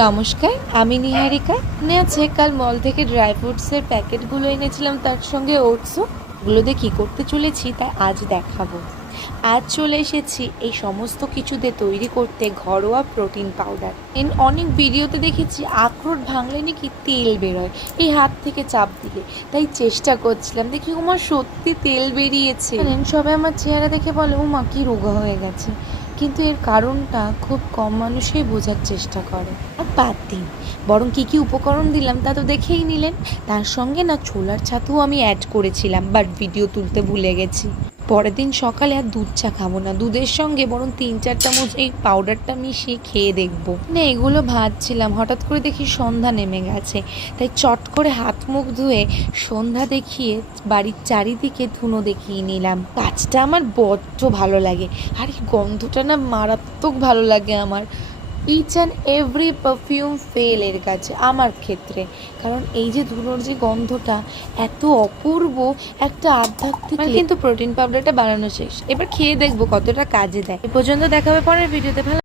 নমস্কার, আমি নিহারিকা। আছে কাল মল থেকে ড্রাই ফ্রুটসের প্যাকেটগুলো এনেছিলাম, তার সঙ্গে ওটসও। ওগুলো দিয়ে কী করতে চলেছি তা আজ দেখাবো। আজ চলে এসেছি এই সমস্ত কিছু দিয়ে তৈরি করতে ঘরোয়া প্রোটিন পাউডার। অনেক ভিডিওতে দেখেছি আখরোট ভাঙলে নাকি তেল বেরোয় এই হাত থেকে চাপ দিলে, তাই চেষ্টা করছিলাম। দেখি উমা সত্যি তেল বেরিয়েছে। সবাই আমার চেহারা দেখে বলে উমা কি রোগা হয়ে গেছে, কিন্তু এর কারণটা খুব কম মানুষই বোঝার চেষ্টা করে। আর বাদ দিন, বরং কী কী উপকরণ দিলাম তা তো দেখেই নিলেন। তার সঙ্গে না ছোলার ছাতুও আমি অ্যাড করেছিলাম, বাট ভিডিও তুলতে ভুলে গেছি। পরের দিন সকালে আর দুধ চা খাবো না, দুধের সঙ্গে বরং 3-4 চামচ এই পাউডারটা মিশিয়ে খেয়ে দেখবো। না এগুলো ভাজছিলাম, হঠাৎ করে দেখি সন্ধ্যা নেমে গেছে, তাই চট করে হাত মুখ ধুয়ে সন্ধ্যা দেখিয়ে বাড়ির চারিদিকে ধুনো দেখিয়ে নিলাম। কাজটা আমার বড্ড ভালো লাগে, আর এই গন্ধটা না মারাত্মক ভালো লাগে আমার। Each and every perfume fail এর কাছে আমার ক্ষেত্রে, কারণ এই যে ধুলোর যে গন্ধটা এত অপূর্ব, একটা আধ্যাত্মিক। কিন্তু প্রোটিন পাউডারটা বানানো শেষ, এবার খেয়ে দেখবো কতটা কাজে দেয়। এ পর্যন্ত দেখাবে পরের ভিডিওতে। ভালো।